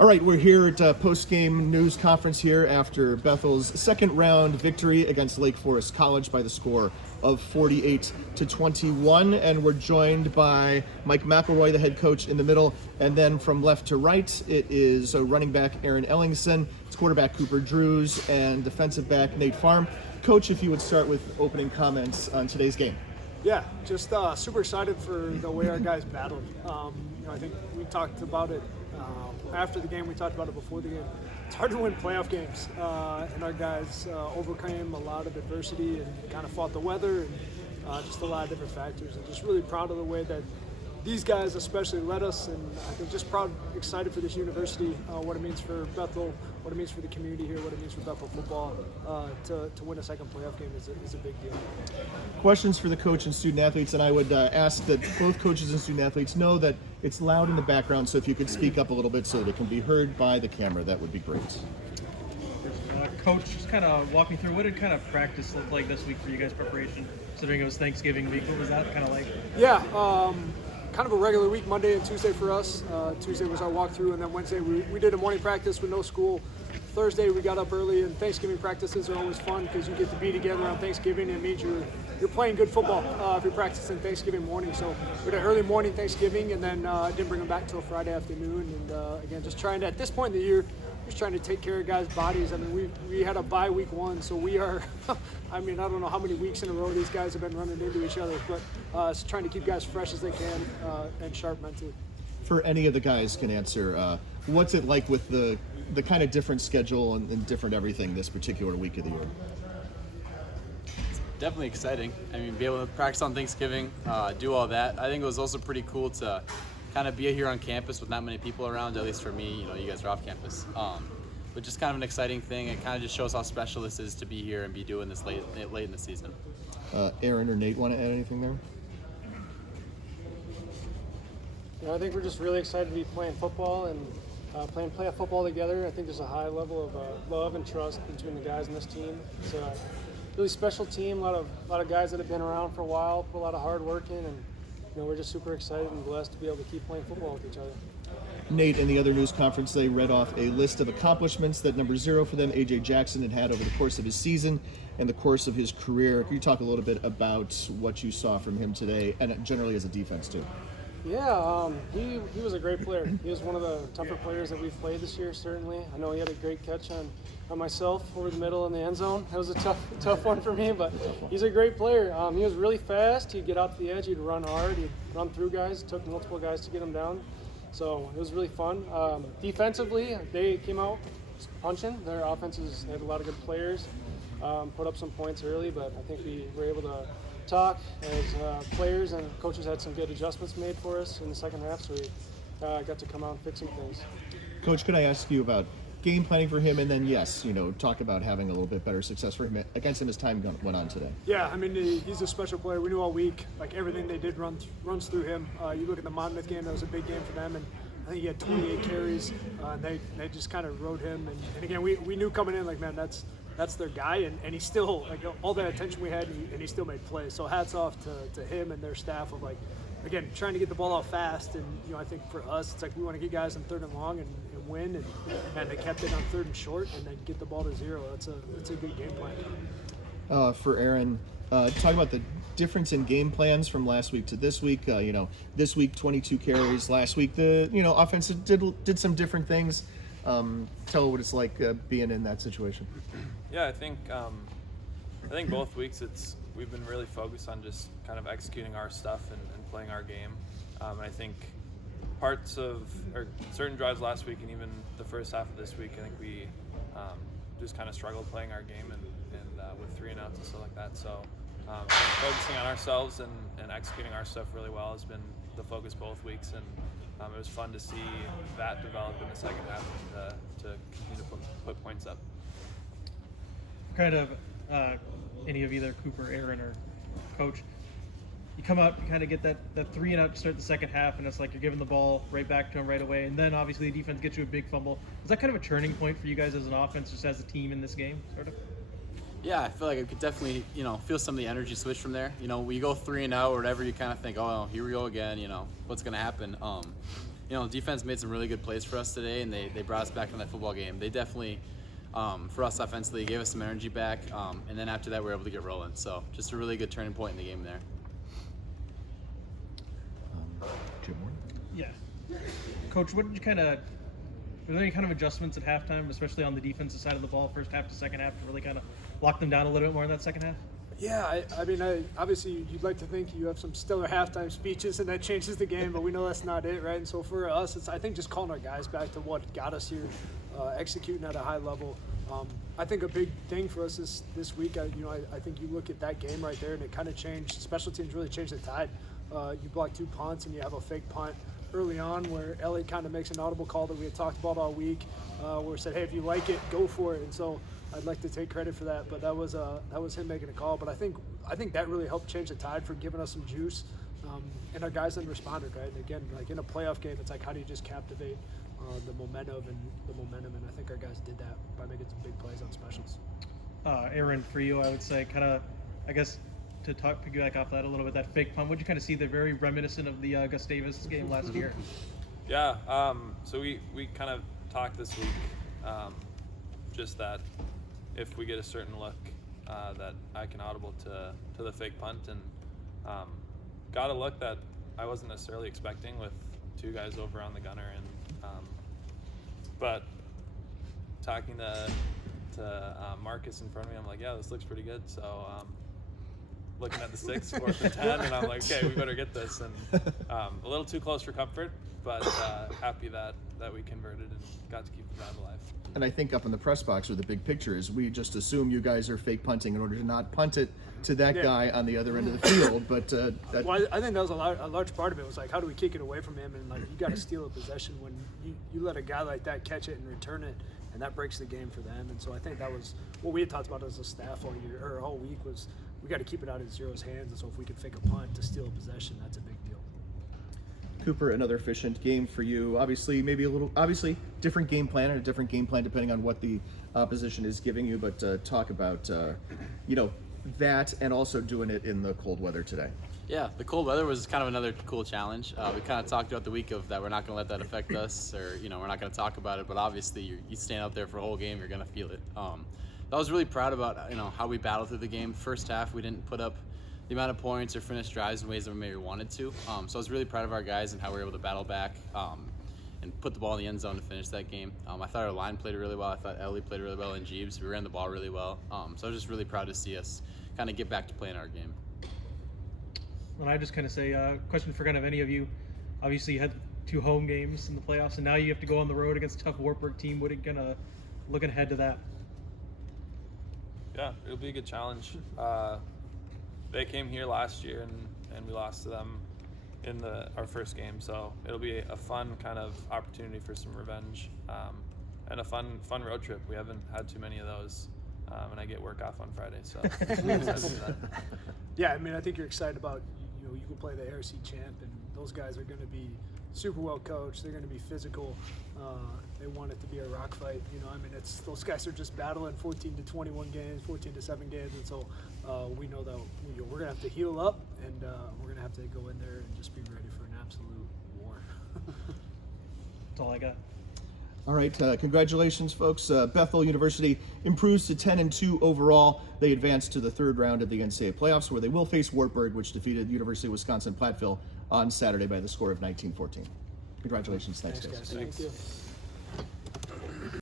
All right, we're here at post-game news conference here after Bethel's second round victory against Lake Forest College by the score of 48-21, and we're joined by Mike McElroy, the head coach, in the middle, and then from left to right, it is running back Aaron Ellingson, it's quarterback Cooper Drews, and defensive back Nate Farm. Coach, if you would start with opening comments on today's game. Yeah, just super excited for the way our guys battled. I think we talked about it after the game. We talked about it before the game. It's hard to win playoff games, and our guys overcame a lot of adversity and kind of fought the weather and just a lot of different factors. And just really proud of the way that these guys especially led us, and I think just proud, excited for this university, what it means for Bethel, what it means for the community here, what it means for Bethel football. To win a second playoff game is a big deal. Questions for the coach and student athletes, and I would ask that both coaches and student athletes know that it's loud in the background, so if you could speak up a little bit so that it can be heard by the camera, that would be great. Coach, just kind of walk me through, what did kind of practice look like this week for you guys' preparation, considering it was Thanksgiving week? What was that kind of like? Yeah, kind of a regular week, Monday and Tuesday for us. Tuesday was our walkthrough, and then Wednesday we did a morning practice with no school. Thursday we got up early, and Thanksgiving practices are always fun because you get to be together on Thanksgiving, and it means you're playing good football if you're practicing Thanksgiving morning. So we had an early morning Thanksgiving, and then didn't bring them back until Friday afternoon. And again, just trying to, at this point in the year, just trying to take care of guys' bodies. I mean, we had a bye week 1, so we are, I don't know how many weeks in a row these guys have been running into each other, but it's trying to keep guys fresh as they can and sharp mentally. For any of the guys can answer, what's it like with the kind of different schedule and different everything this particular week of the year? Definitely exciting. I mean, be able to practice on Thanksgiving, do all that. I think it was also pretty cool to kind of be here on campus with not many people around, at least for me. You guys are off campus. But just kind of an exciting thing. It kind of just shows how special this is to be here and be doing this late in the season. Aaron or Nate want to add anything there? I think we're just really excited to be playing football and playing playoff football together. I think there's a high level of love and trust between the guys in this team. It's a really special team. A lot of guys that have been around for a while, put a lot of hard work in, and we're just super excited and blessed to be able to keep playing football with each other. Nate, in the other news conference, they read off a list of accomplishments that number 0 for them, A.J. Jackson, had over the course of his season and the course of his career. Can you talk a little bit about what you saw from him today, and generally as a defense too? Yeah, he was a great player. He was one of the tougher players that we've played this year, certainly. I know he had a great catch on myself over the middle in the end zone. That was a tough one for me, but he's a great player. He was really fast. He'd get off the edge. He'd run hard. He'd run through guys. It took multiple guys to get him down. So it was really fun. Defensively, they came out punching. Their offenses had a lot of good players, put up some points early, but I think we were able to talk as players, and coaches had some good adjustments made for us in the second half, so we got to come out and fix some things. Coach, could I ask you about game planning for him, and then talk about having a little bit better success for him against him as time went on today? Yeah, I mean, he's a special player. We knew all week, like everything they did runs through him. You look at the Monmouth game, that was a big game for them, and I think he had 28 carries, and they just kind of rode him. And again, we knew coming in, like, man, that's their guy, and he still, like, all that attention we had, and he still made plays. So hats off to him and their staff of, like, again, trying to get the ball out fast. And I think for us, it's like we want to get guys on 3rd and long and win, and they kept it on 3rd and short, and then get the ball to 0. That's a good game plan. For Aaron, talk about the difference in game plans from last week to this week. This week 22 carries. Last week the offense did some different things. Tell what it's like being in that situation. Yeah, I think both weeks we've been really focused on just kind of executing our stuff and playing our game. And I think parts of or certain drives last week and even the first half of this week, I think we just kind of struggled playing our game and with 3 and outs and stuff like that. So I think focusing on ourselves and executing our stuff really well has been the focus both weeks, and it was fun to see that develop in the second half to continue to put points up. Kind of any of either Cooper, Aaron, or Coach, you come out and kind of get that 3 and out to start the second half, and it's like you're giving the ball right back to him right away, and then obviously the defense gets you a big fumble. Is that kind of a turning point for you guys as an offense, just as a team in this game, sort of? Yeah, I feel like I could definitely, feel some of the energy switch from there. When you go 3 and out or whatever, you kind of think, oh, here we go again. What's going to happen? defense made some really good plays for us today, and they brought us back in that football game. They definitely, for us offensively, gave us some energy back, and then after that we were able to get rolling. So just a really good turning point in the game there. Jim Moore? Yeah. Coach, what did you were there any kind of adjustments at halftime, especially on the defensive side of the ball, first half to second half, to really kind of lock them down a little bit more in that second half? Yeah, I mean, obviously you'd like to think you have some stellar halftime speeches and that changes the game, but we know that's not it, right? And so for us, it's I think just calling our guys back to what got us here, executing at a high level. I think a big thing for us this week, I think you look at that game right there and it kind of changed. Special teams really changed the tide. You block 2 punts and you have a fake punt early on where Elliott kind of makes an audible call that we had talked about all week, where we said, hey, if you like it, go for it. And so I'd like to take credit for that, but that was him making a call. But I think that really helped change the tide for giving us some juice, and our guys then responded, right? And again, like in a playoff game, it's like how do you just captivate the momentum, and I think our guys did that by making some big plays on specials. Aaron, for you, I would say I guess to piggyback off that a little bit, that fake punt, would you kind of see that very reminiscent of the Gustavus game last year? Yeah, so we kind of talked this week, just that if we get a certain look, that I can audible to the fake punt, and got a look that I wasn't necessarily expecting with 2 guys over on the gunner, and but talking to Marcus in front of me, I'm like, yeah, this looks pretty good. So looking at the 6, 4th and 10, and I'm like, okay, we better get this. And a little too close for comfort, but happy that we converted and got to keep the drive alive. And I think up in the press box where the big picture is, we just assume you guys are fake punting in order to not punt it to that guy on the other end of the field. But well, I think that was a large part of it. Was like, how do we kick it away from him? And like, you got to steal a possession when you let a guy like that catch it and return it, and that breaks the game for them. And so I think that was what we had talked about as a staff all year or all week, was we got to keep it out of Zero's hands. And so if we could fake a punt to steal a possession, that's a big deal. Cooper, another efficient game for you. Obviously different game plan, and a different game plan depending on what the opposition is giving you. But talk about that, and also doing it in the cold weather today. Yeah, the cold weather was kind of another cool challenge. We kind of talked throughout the week of that we're not going to let that affect us, or we're not going to talk about it. But obviously, you stand out there for a whole game, you're going to feel it. I was really proud about how we battled through the game. First half, we didn't put up the amount of points or finish drives in ways that we maybe wanted to. So I was really proud of our guys and how we were able to battle back and put the ball in the end zone to finish that game. I thought our line played really well. I thought Ellie played really well, and Jeeves. We ran the ball really well. So I was just really proud to see us kind of get back to playing our game. And I just kind of say, question for kind of any of you. Obviously, you had 2 home games in the playoffs, and now you have to go on the road against a tough Wartburg team. What are you kind of looking ahead to that? Yeah, it'll be a good challenge. They came here last year, and we lost to them in our first game. So it'll be a fun kind of opportunity for some revenge, and a fun road trip. We haven't had too many of those. And I get work off on Friday, so I'm excited for that. Yeah, I mean, I think you're excited about, you can play the ARC champ, and those guys are going to be super well coached. They're going to be physical. They want it to be a rock fight. I mean, those guys are just battling 14 to 21 games, 14 to 7 games, and so we know that we're going to have to heal up, and we're going to have to go in there and just be ready for an absolute war. That's all I got. All right, congratulations, folks. Bethel University improves to 10-2 overall. They advance to the 3rd round of the NCAA playoffs, where they will face Wartburg, which defeated University of Wisconsin-Platteville on Saturday by the score of 19-14. Congratulations. Thanks guys. Thank you.